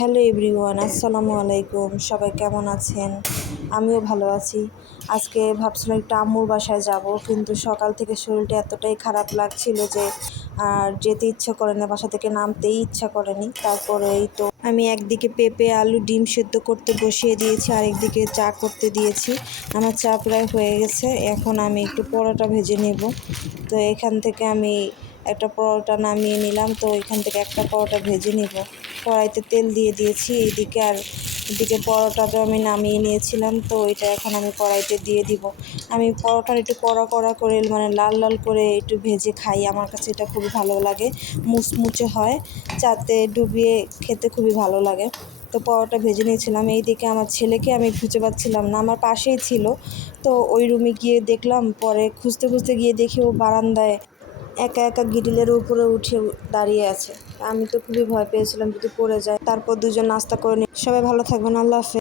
Hello everyone, আসসালামু আলাইকুম। সবাই কেমন আছেন? আমিও ভালো আছি। আজকে ভাবছিলাম একটু আম্মুর বাসায় যাব, কিন্তু সকাল থেকে শরীরটা এতটাই খারাপ লাগছিল যে আর যেতে ইচ্ছা করে না, বাসা থেকে নামতেই ইচ্ছা করেনি। তারপরে এই তো আমি একদিকে পেঁপে আলু ডিম সেদ্ধ করতে বসিয়ে দিয়েছি, আরেকদিকে চা করতে দিয়েছি। আমার চা প্রায় হয়ে গেছে। এখন আমি একটু পরোটা ভেজে নেব। তো এখান থেকে আমি একটা পরোটা নামিয়ে নিলাম। তো এখান থেকে একটা পরোটা ভেজে নিব। কড়াইতে তেল দিয়ে দিয়েছি এইদিকে, আর এদিকে পরোটাটা আমি নামিয়ে নিয়েছিলাম। তো এটা এখন আমি কড়াইতে দিয়ে দিব। আমি পরোটার একটু কড়া কড়া করে, মানে লাল লাল করে একটু ভেজে খাই। আমার কাছে এটা খুবই ভালো লাগে, মুচমুচে হয়, চাতে ডুবিয়ে খেতে খুবই ভালো লাগে। তো পরোটা ভেজে নিয়েছিলাম। এইদিকে আমার ছেলেকে আমি খুঁজে পাচ্ছিলাম না, আমার পাশেই ছিল। তো ওই রুমে গিয়ে দেখলাম, পরে খুঁজতে খুঁজতে গিয়ে দেখি ও বারান্দায় একা একা গ্রিলের উপরে উঠে দাঁড়িয়ে আছে। আমি তো খুবই ভয় পেয়েছিলাম যদি পড়ে যায়। তারপর দুজন নাস্তা করে নিই। সবাই ভালো থাকবেন। আল্লাহ হাফেজ।